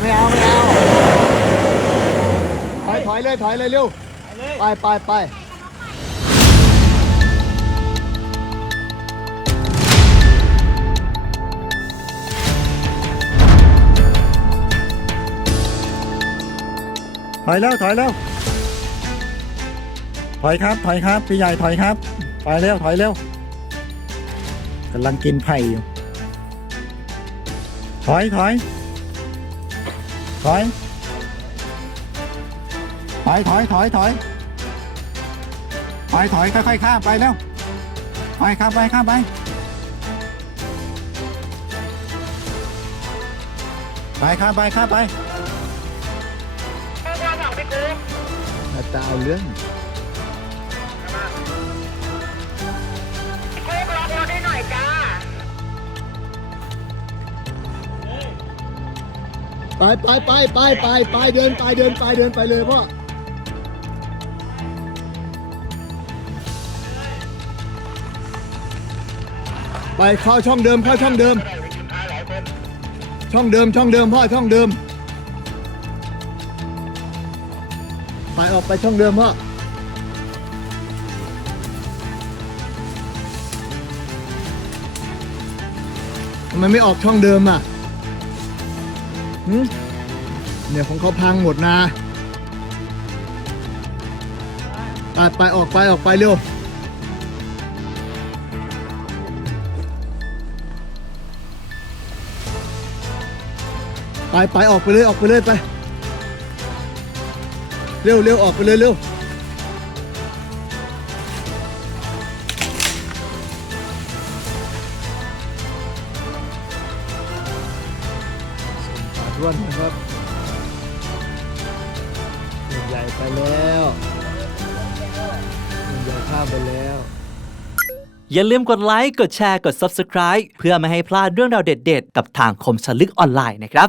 ไม่เอาไม่เอาถอยถอยเลยถอยเลยเร็วไปไปไปถอยแล้วถอยแล้วถอยครับถอยครับพี่ใหญ่ถอยครับถอยเร็วถอยเร็วกำลังกินไผ่อยู่ถอยถอย ถอย ถอย ถอย ถอย ถอย ถอย ถอย ค่อยๆข้ามไปแล้วไปข้ามไปข้ามไป ไปข้ามไปข้ามไปข้ามไปข้ามไปไปข้ามไปข้ไปข้ไมไปามไามไปข้า ไปไปไปไปไปไปเดินไปเดินไปเดินไปเลยพ่อไปเข้าช่องเดิมเข้าช่องเดิม ช่องเดิมช่องเดิมพ่อช่องเดิมไปออกไปช่องเดิมพ่อทำไมไม่ออกช่องเดิมอะ เนี่ยของเขาพังหมดนะไปไปออกไปออกไปเร็ว ไปไปออกไปเลยออกไปเลยไป เร็วเร็วออกไปเลยเร็ว ด้วนนะครับหนใหญ่ไปแล้วหนใหญ่ข้ามไปแล้ว อย่าลืมกดไลค์ กดแชร์ กด Subscribe เพื่อไม่ให้พลาดเรื่องราวเด็ดๆ กับทางคมสลึกออนไลน์นะครับ